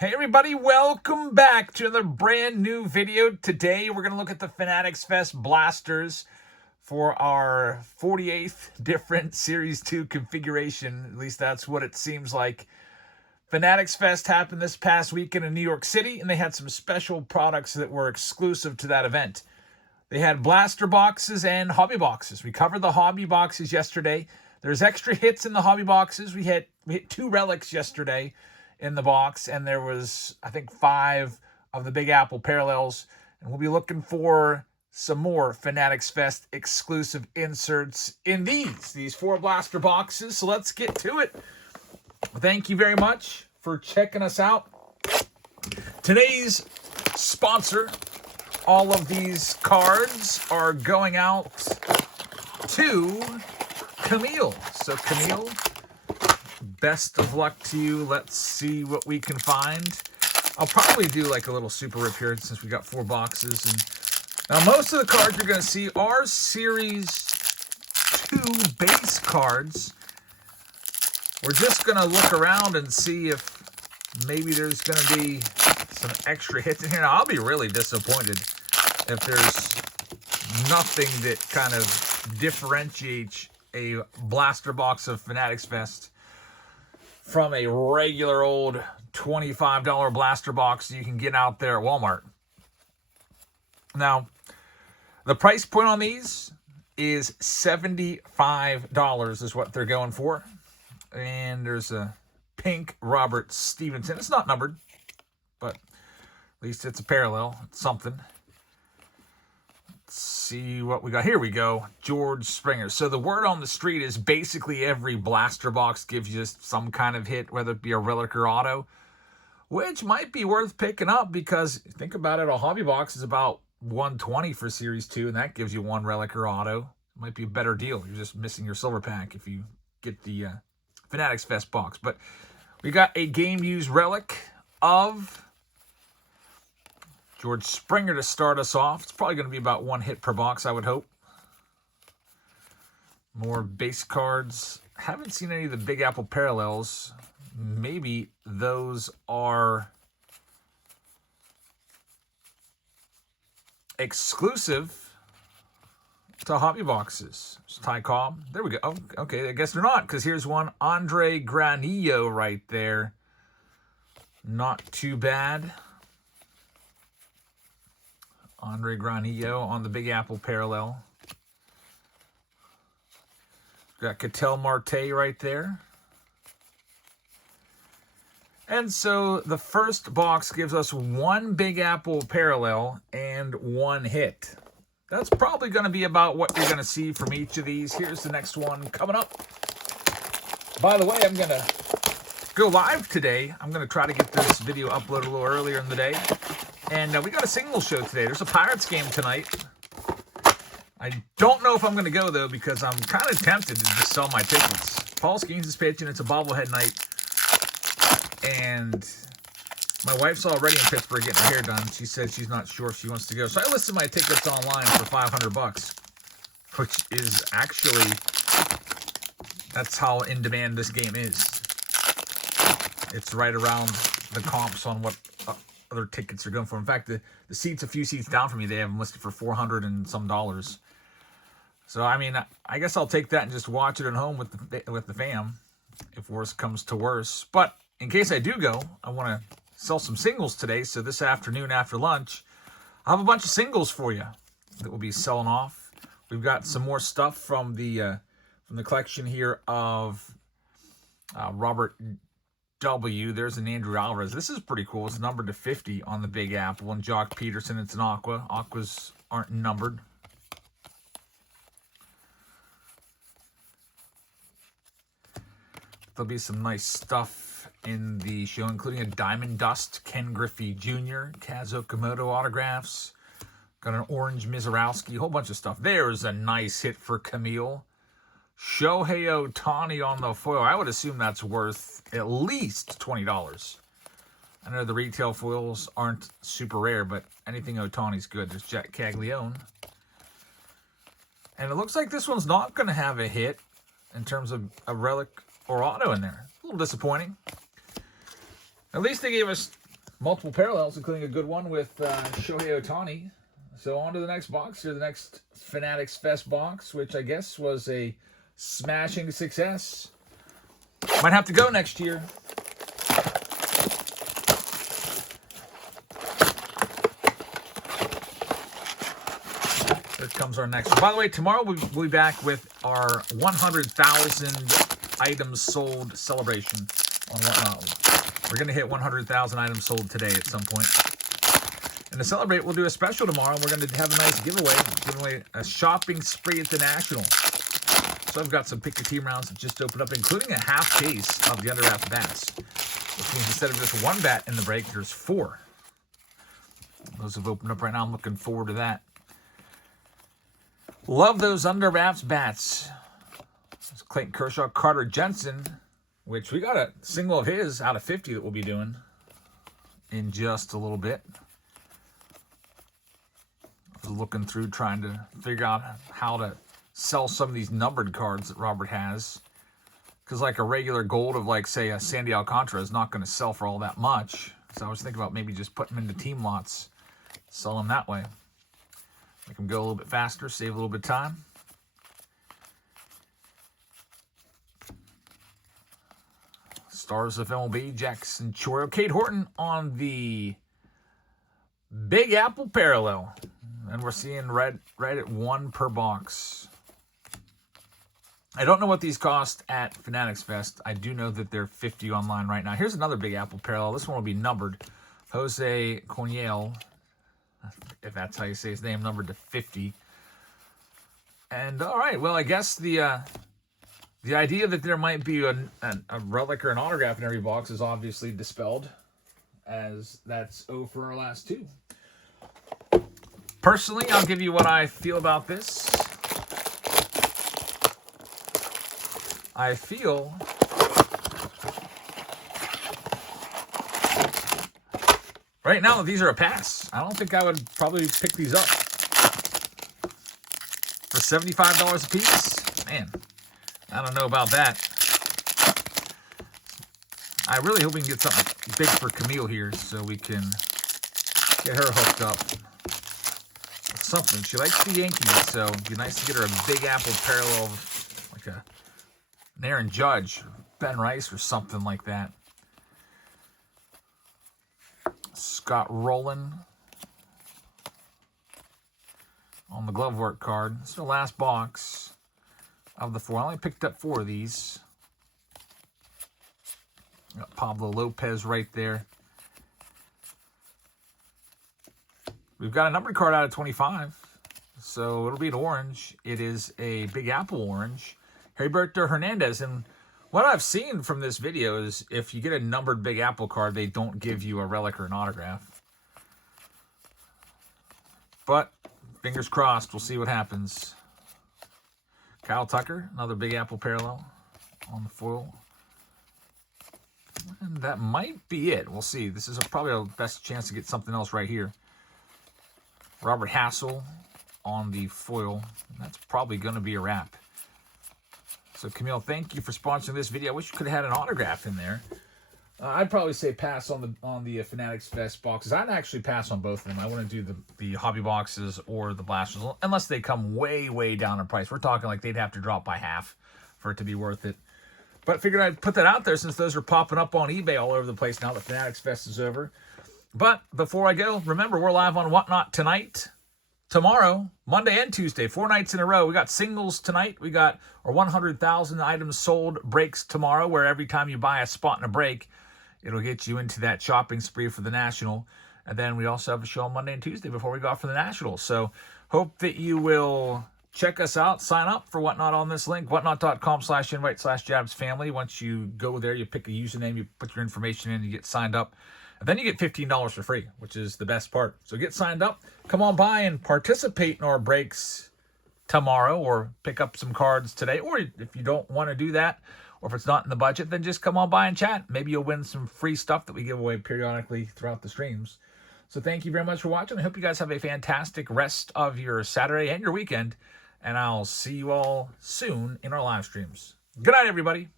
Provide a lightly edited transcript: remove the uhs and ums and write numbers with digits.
Hey everybody, welcome back to another brand new video. Today we're going to look at the Fanaticsfest blasters for our 48th different Series 2 configuration. At least that's what it seems like. Fanaticsfest happened this past weekend in New York City, and they had some special products that were exclusive to that event. They had blaster boxes and hobby boxes. We covered the hobby boxes yesterday. There's extra hits in the hobby boxes. We hit 2 relics yesterday in the box, and there was, I think, 5 of the Big Apple parallels, and we'll be looking for some more Fanaticsfest exclusive inserts in these 4 blaster boxes. So let's get to it. Thank you very much for checking us out. Today's sponsor, all of these cards are going out to Camille. So Camille, best of luck to you. Let's see what we can find. I'll probably do like a little super rip here since we got 4 boxes. And now most of the cards you're going to see are Series 2 base cards. We're just going to look around and see if maybe there's going to be some extra hits in here. Now, I'll be really disappointed if there's nothing that kind of differentiates a blaster box of Fanaticsfest from a regular old $25 blaster box you can get out there at Walmart. Now, the price point on these is $75 is what they're going for. And there's a pink Robert Stevenson. It's not numbered, but at least it's a parallel. It's something. Let's see what we got. Here we go. George Springer. So the word on the street is basically every blaster box gives you some kind of hit, whether it be a relic or auto, which might be worth picking up because think about it, a hobby box is about $120 for Series 2, and that gives you 1 relic or auto. It might be a better deal. You're just missing your silver pack if you get the Fanaticsfest box. But we got a game-used relic of George Springer to start us off. It's probably going to be about 1 hit per box, I would hope. More base cards. Haven't seen any of the Big Apple parallels. Maybe those are exclusive to hobby boxes. It's Ty Cobb. There we go. Oh, okay, I guess they're not, because here's one Andre Granillo right there. Not too bad. Andre Granillo on the Big Apple parallel. Got Ketel Marte right there. And so the first box gives us 1 Big Apple parallel and 1 hit. That's probably going to be about what you're going to see from each of these. Here's the next one coming up. By the way, I'm going to go live today. I'm going to try to get this video uploaded a little earlier in the day. And we got a single show today. There's a Pirates game tonight. I don't know if I'm going to go, though, because I'm kind of tempted to just sell my tickets. Paul Skeens is pitching. It's a bobblehead night. And my wife's already in Pittsburgh getting her hair done. She said she's not sure if she wants to go. So I listed my tickets online for $500, which is actually, that's how in demand this game is. It's right around the comps on what other tickets are going for. In fact, the seats, a few seats down from me, they have them listed for $400 and some dollars. So, I mean, I guess I'll take that and just watch it at home with the fam, if worse comes to worse. But in case I do go, I want to sell some singles today. So this afternoon after lunch, I'll have a bunch of singles for you that we'll be selling off. We've got some more stuff from the collection here of Robert W. There's an Andrew Alvarez. This is pretty cool. It's numbered to 50 on the Big Apple. And Jock Peterson, it's an Aqua. Aquas aren't numbered. There'll be some nice stuff in the show, including a Diamond Dust Ken Griffey Jr., Kaz Okamoto autographs. Got an Orange Mizorowski, a whole bunch of stuff. There's a nice hit for Camille. Shohei Ohtani on the foil. I would assume that's worth at least $20. I know the retail foils aren't super rare, but anything Ohtani's good. There's Jack Caglione. And it looks like this one's not going to have a hit in terms of a relic or auto in there. A little disappointing. At least they gave us multiple parallels, including a good one with Shohei Ohtani. So on to the next box here, the next Fanatics Fest box, which I guess was a smashing success. Might have to go next year. Here comes our next one. By the way, tomorrow we'll be back with our 100,000 items sold celebration on Whatnot. We're going to hit 100,000 items sold today at some point. And to celebrate, we'll do a special tomorrow. We're going to have a nice giveaway. Giving away a shopping spree at the National. So I've got some pick your team rounds that just opened up, including a half case of the underwrapped bats. Which means instead of just one bat in the break, there's 4. Those have opened up right now. I'm looking forward to that. Love those underwraps bats. There's Clayton Kershaw, Carter Jensen, which we got a single of his out of 50 that we'll be doing in just a little bit. I was looking through trying to figure out how to sell some of these numbered cards that Robert has. Because like a regular gold of like, say, a Sandy Alcantara is not going to sell for all that much. So I was thinking about maybe just putting them into team lots, sell them that way. Make them go a little bit faster, save a little bit of time. Stars of MLB, Jackson Chourio, Cade Horton on the Big Apple parallel. And we're seeing red at 1 per box. I don't know what these cost at Fanatics Fest. I do know that they're 50 online right now. Here's another Big Apple parallel. This one will be numbered. Jose Coniel, if that's how you say his name, numbered to 50. And all right, well, I guess the idea that there might be a relic or an autograph in every box is obviously dispelled, as that's 0 for our last 2. Personally, I'll give you what I feel about this. I feel right now these are a pass. I don't think I would probably pick these up. For $75 a piece? Man, I don't know about that. I really hope we can get something big for Camille here so we can get her hooked up. Something. She likes the Yankees, so it'd be nice to get her a Big Apple parallel of like an Aaron Judge, Ben Rice, or something like that. Scott Rowland on the glove work card. This is the last box of the 4. I only picked up 4 of these. Got Pablo Lopez right there. We've got a numbered card out of 25, so it'll be an orange. It is a Big Apple orange. Heriberto Hernandez, and what I've seen from this video is if you get a numbered Big Apple card, they don't give you a relic or an autograph. But, fingers crossed, we'll see what happens. Kyle Tucker, another Big Apple parallel on the foil. And that might be it. We'll see. This is probably our best chance to get something else right here. Robert Hassel on the foil. That's probably going to be a wrap. So, Camille, thank you for sponsoring this video. I wish you could have had an autograph in there. I'd probably say pass on the Fanatics Fest boxes. I'd actually pass on both of them. I wouldn't do the hobby boxes or the blasters unless they come way, way down in price. We're talking like they'd have to drop by half for it to be worth it. But figured I'd put that out there since those are popping up on eBay all over the place now that Fanatics Fest is over. But before I go, remember, we're live on Whatnot tonight, tomorrow, Monday and Tuesday, 4 nights in a row. We got singles tonight. We got our 100,000 items sold breaks tomorrow, where every time you buy a spot in a break, it'll get you into that shopping spree for the National. And then we also have a show on Monday and Tuesday before we go off for the National. So hope that you will check us out. Sign up for Whatnot on this link, whatnot.com/invite/JabsFamily. Once you go there, you pick a username, you put your information in, you get signed up. And then you get $15 for free, which is the best part. So get signed up. Come on by and participate in our breaks tomorrow, or pick up some cards today. Or if you don't want to do that, or if it's not in the budget, then just come on by and chat. Maybe you'll win some free stuff that we give away periodically throughout the streams. So thank you very much for watching. I hope you guys have a fantastic rest of your Saturday and your weekend. And I'll see you all soon in our live streams. Good night, everybody.